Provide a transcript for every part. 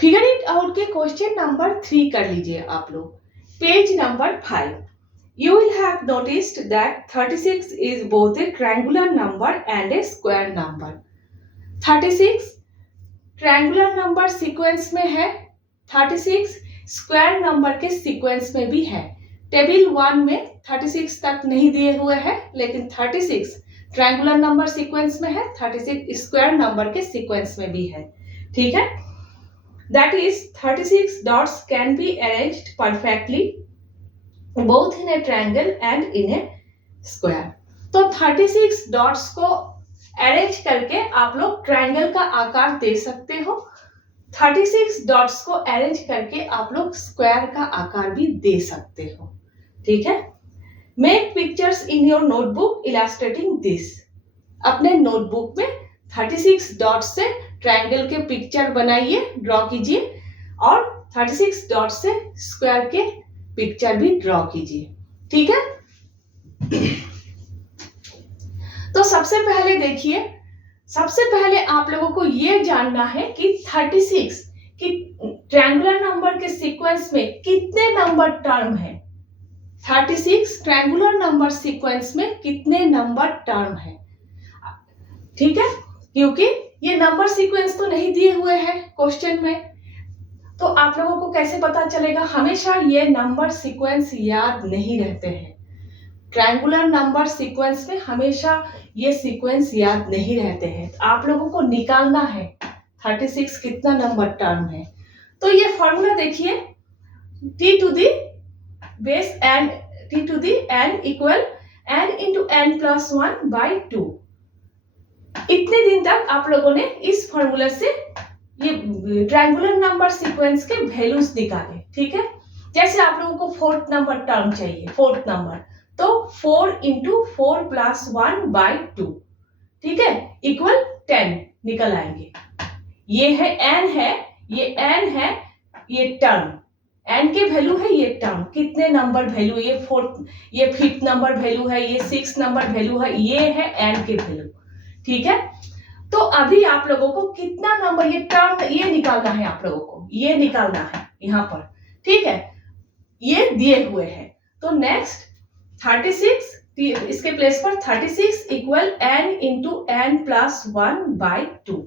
Figure it out के question number 3 कर लीजिए आप लोग, page number 5। You will have noticed that 36 is both a triangular number and a square number. 36 triangular number sequence में है, 36 square number के sequence में भी है। टेबल 1 में 36 तक नहीं दिए हुए हैं, लेकिन 36 ट्रायंगुलर नंबर सीक्वेंस में है, 36 स्क्वायर नंबर के सीक्वेंस में भी है। ठीक है, that is 36 dots can be arranged perfectly both in A triangle and in A square. तो 36 डॉट्स को अरेंज करके आप लोग ट्रायंगल का आकार दे सकते हो, 36 डॉट्स को अरेंज करके आप लोग स्क्वायर का आकार भी दे सकते हो। ठीक है, make pictures in your notebook illustrating this. अपने नोटबुक में 36 डॉट से ट्रायंगल के पिक्चर बनाइए, ड्रॉ कीजिए, और 36 डॉट से स्क्वायर के पिक्चर भी ड्रॉ कीजिए। ठीक है, तो सबसे पहले देखिए, सबसे पहले आप लोगों को यह जानना है कि 36 कि ट्रायंगुलर नंबर के सीक्वेंस में कितने नंबर टर्म है। 36 ट्रायंगुलर नंबर सीक्वेंस में कितने नंबर टर्म है। ठीक है, क्योंकि ये नंबर सीक्वेंस तो नहीं दिए हुए हैं क्वेश्चन में, तो आप लोगों को कैसे पता चलेगा। हमेशा ये नंबर सीक्वेंस याद नहीं रहते हैं, ट्रायंगुलर नंबर सीक्वेंस में हमेशा ये सीक्वेंस याद नहीं रहते हैं। तो आप लोगों को निकालना है 36 कितना नंबर टर्म है। तो ये फॉर्मूला देखिए, t to the base n, t to the n equal n into n plus 1 by 2। इतने दिन तक आप लोगों ने इस फॉर्मूला से ये ट्रायंगुलर नंबर सीक्वेंस के वैल्यूज निकाले। ठीक है, जैसे आप लोगों को फोर्थ नंबर टर्म चाहिए, फोर्थ नंबर, तो 4 into 4 plus 1 by 2, ठीक है, इक्वल 10 निकल आएंगे। ये है n है, ये n है, ये टर्म n के वैल्यू है, ये टर्म कितने नंबर वैल्यू, ये फोर्थ, ये फिफ्थ नंबर वैल्यू है, ये सिक्स नंबर वैल्यू है, ये है n के वैल्यू। ठीक है, तो अभी आप लोगों को कितना नंबर, ये टर्म, ये निकालना है आप लोगों को, ये निकालना है यहाँ पर। ठीक है, ये दिए हुए हैं। तो नेक्स्ट 36, इसके प्लेस पर 36 equal n into n plus 1 by 2।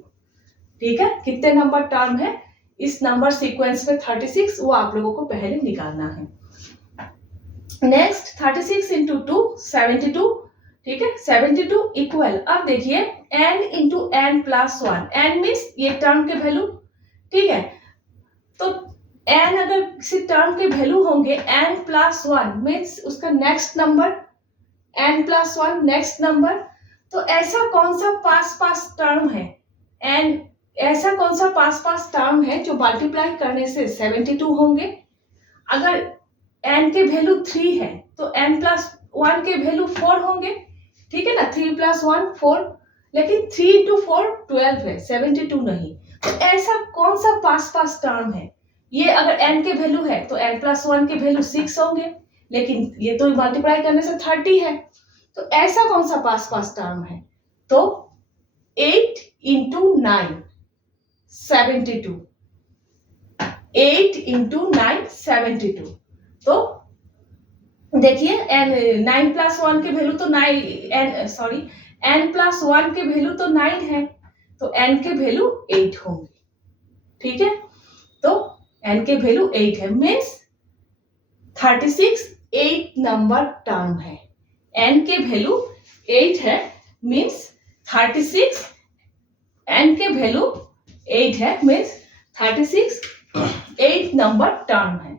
ठीक है, कितने नंबर टर्म है इस नंबर सीक्वेंस में 36, वो आप लोगों को पहले निकालना है। Next 36 into 2 72। ठीक है, 72 इक्वल, अब देखिए n into n plus 1, n means ये टर्म के वैल्यू। ठीक है, तो n अगर किसी टर्म के वैल्यू होंगे n प्लस 1 मीन्स उसका next number n plus 1 next number. तो ऐसा कौन सा पास पास टर्म है, n ऐसा कौन सा पास पास टर्म है जो मल्टीप्लाई करने से 72 होंगे। अगर n के वैल्यू 3 है तो n प्लस 1 के वैल्यू 4 होंगे। ठीक है ना, 3 प्लस 1 4, लेकिन 3 इंटू 4 12 है, 72 नहीं। तो ऐसा कौन सा पास पास टर्म है, ये अगर n के वैल्यू है तो n प्लस 1 के वैल्यू 6 होंगे, लेकिन ये तो मल्टीप्लाई करने से 30 है। तो ऐसा कौन सा पास पास टर्म है, तो 8 इंटू 9 72, 8 इंटू 9 72। तो देखिए n 9 प्लस 1 के वैल्यू तो n प्लस 1 के वैल्यू तो 9 है, तो n के वैल्यू 8 होंगे। ठीक है, तो n के वैल्यू 8 है, मीन्स 36 8 नंबर टर्म है। n के वैल्यू 8 है, मीन्स 36, n के वैल्यू 8 है, मीन्स 36 8 नंबर टर्म है।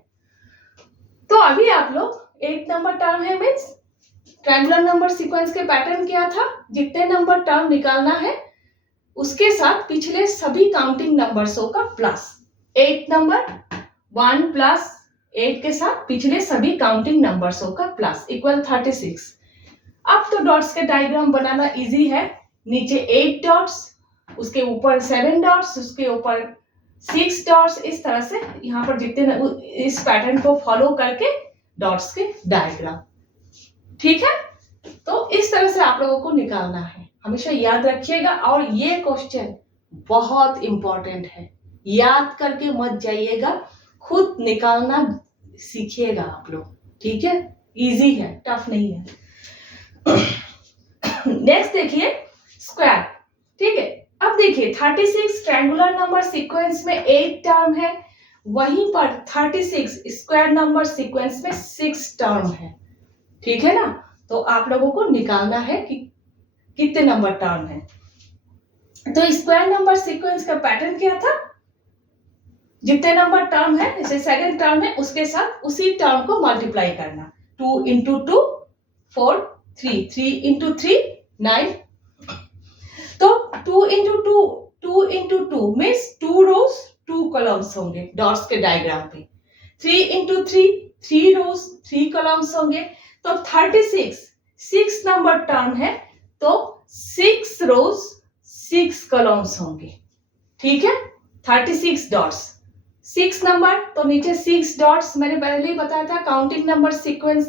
तो अभी आप लोग 8 नंबर टर्म है मीन्स ट्रायंगुलर नंबर सीक्वेंस के पैटर्न क्या था, जितने नंबर टर्म निकालना है उसके साथ पिछले सभी काउंटिंग नंबर्सों का प्लस, 8 नंबर 1 प्लस 8 के साथ पिछले सभी काउंटिंग नंबर्सों का प्लस इक्वल 36। अब तो डॉट्स के डायग्राम बनाना इजी है, नीचे 8 डॉट्स, उसके ऊपर 7 डॉट्स, उसके ऊपर 6 डॉट्स, इस तरह से यहाँ पर जितने इस पैटर्न को फॉलो करके डॉट्स के डायग्राम। ठीक है, तो इस तरह से आप लोगों को निकालना है, हमेशा याद रखिएगा। और ये क्वेश्चन बहुत इंपॉर्टेंट है, याद करके मत जाइएगा, खुद निकालना सीखिएगा आप लोग, ठीक है। इजी है, टफ नहीं है। नेक्स्ट देखिए स्क्वायर, ठीक है। अब देखिए 36 ट्रायंगुलर नंबर सीक्वेंस में 8 टर्म है, वहीं पर 36 स्क्वायर नंबर सीक्वेंस में 6 टर्म है, ठीक है ना। तो आप लोगों को निकालना है कि कितने नंबर टर्म है। तो स्क्वायर नंबर सीक्वेंस का पैटर्न क्या था, जितने नंबर टर्म है, जैसे सेकंड टर्म है उसके साथ उसी टर्म को मल्टीप्लाई करना। 2 इंटू 2 4, 3 इंटू 3 9। तो 2 इंटू 2 मीन्स 2 रोज 2 कॉलम्स होंगे डॉट्स के डायग्राम पे। 3 इंटू 3 रोज 3 कॉलम्स होंगे। तो 36 6 नंबर टर्म है, तो 6 रोज 6 कॉलम्स होंगे, ठीक है। 36 डॉट्स 6 नंबर, तो नीचे 6 डॉट्स, मैंने पहले ही बताया था काउंटिंग नंबर सीक्वेंस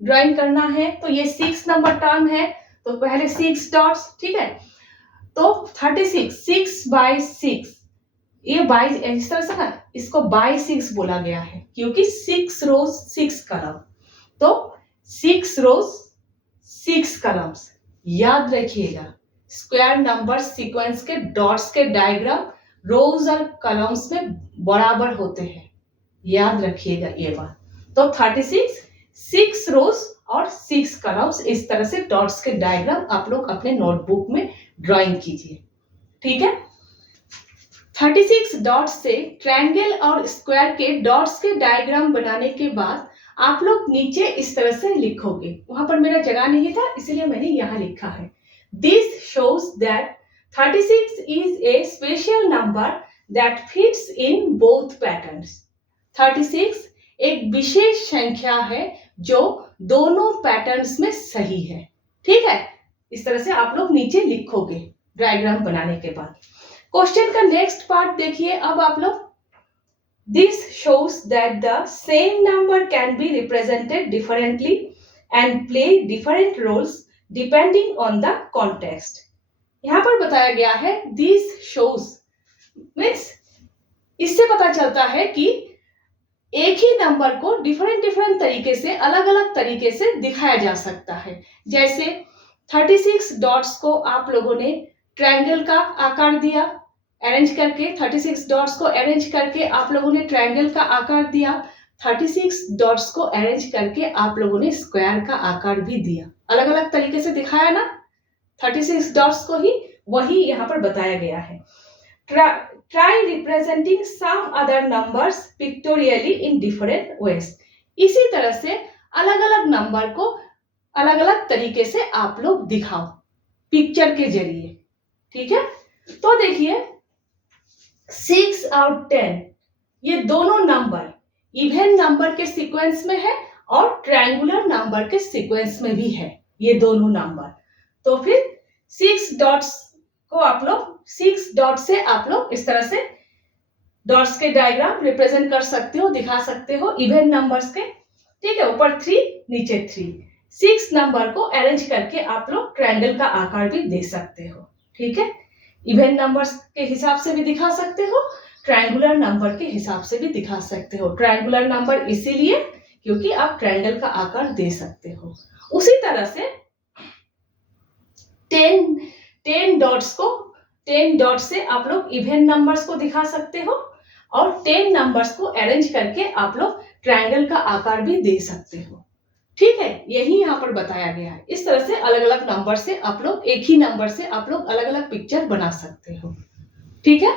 ड्राइंग करना है, तो ये 6 नंबर टर्म है, तो पहले 6 डॉट्स, ठीक है। तो 36 6 बाई 6, ये बाई इस तरह से ना, इसको बाई 6 बोला गया है क्योंकि 6 रोज 6 कलम, तो 6 रोज 6 कलम्स। याद रखिएगा स्क्वायर नंबर सीक्वेंस के डॉट्स के डायग्राम रोज और कलम्स में बराबर होते हैं, याद रखिएगा ये बात। तो 36 6 रोज और 6 कलम्स, इस तरह से डॉट्स के डायग्राम आप लोग अपने नोटबुक में ड्राइंग कीजिए, ठीक है। 36 डॉट्स से ट्रायंगल और स्क्वायर के डॉट्स के डायग्राम बनाने के बाद आप लोग नीचे इस तरह से लिखोगे। वहां पर मेरा जगह नहीं था इसलिए मैंने यहां लिखा है। This shows that 36 is a special number that fits in both patterns. 36 एक विशेष संख्या है जो दोनों पैटर्न्स में सही है, ठीक है। इस तरह से आप लोग नीचे लिखोगे डायग्राम बनाने के बाद। क्वेश्चन का नेक्स्ट पार्ट देखिए अब आप लोग। This shows that the same number can be represented differently and play different roles depending on the context. यहाँ पर बताया गया है दिस शोज मीन्स, इससे पता चलता है कि एक ही नंबर को डिफरेंट तरीके से, अलग अलग तरीके से दिखाया जा सकता है। जैसे 36 डॉट्स को आप लोगों ने ट्रायंगल का आकार दिया, अरेंज करके 36 डॉट्स को अरेंज करके आप लोगों ने ट्रायंगल का आकार दिया। 36 डॉट्स को अरेंज करके आप लोगों ने स्क्वायर का आकार भी दिया, अलग अलग तरीके से दिखाया ना 36 डॉट्स को, ही वही यहाँ पर बताया गया है। Try representing some other numbers pictorially in different ways. इसी तरह से अलग अलग नंबर को अलग अलग तरीके से आप लोग दिखाओ पिक्चर के जरिए, ठीक है। तो देखिए 6 और 10 ये दोनों नंबर इवन नंबर के सीक्वेंस में है और ट्रायंगुलर नंबर के सीक्वेंस में भी है ये दोनों नंबर। तो फिर 6 डॉट्स को आप लोग 6 डॉट से आप लोग इस तरह से डॉट्स के डायग्राम रिप्रेजेंट कर सकते हो, दिखा सकते हो इवन नंबर्स के, ठीक है। ऊपर 3 नीचे 3, 6 नंबर को अरेंज करके आप लोग ट्रायंगल का आकार भी दे सकते हो, ठीक है। इवन नंबर्स के हिसाब से भी दिखा सकते हो, ट्रायंगुलर नंबर के हिसाब से भी दिखा सकते हो। ट्रायंगुलर नंबर इसीलिए क्योंकि आप ट्रायंगल का आकार दे सकते हो। उसी तरह से 10 डॉट से आप लोग इवन नंबर्स को दिखा सकते हो और 10 नंबर्स को अरेंज करके आप लोग ट्रायंगल का आकार भी दे सकते हो, ठीक है। यही यहाँ पर बताया गया है। इस तरह से अलग अलग नंबर से आप लोग, एक ही नंबर से आप लोग अलग अलग पिक्चर बना सकते हो, ठीक है।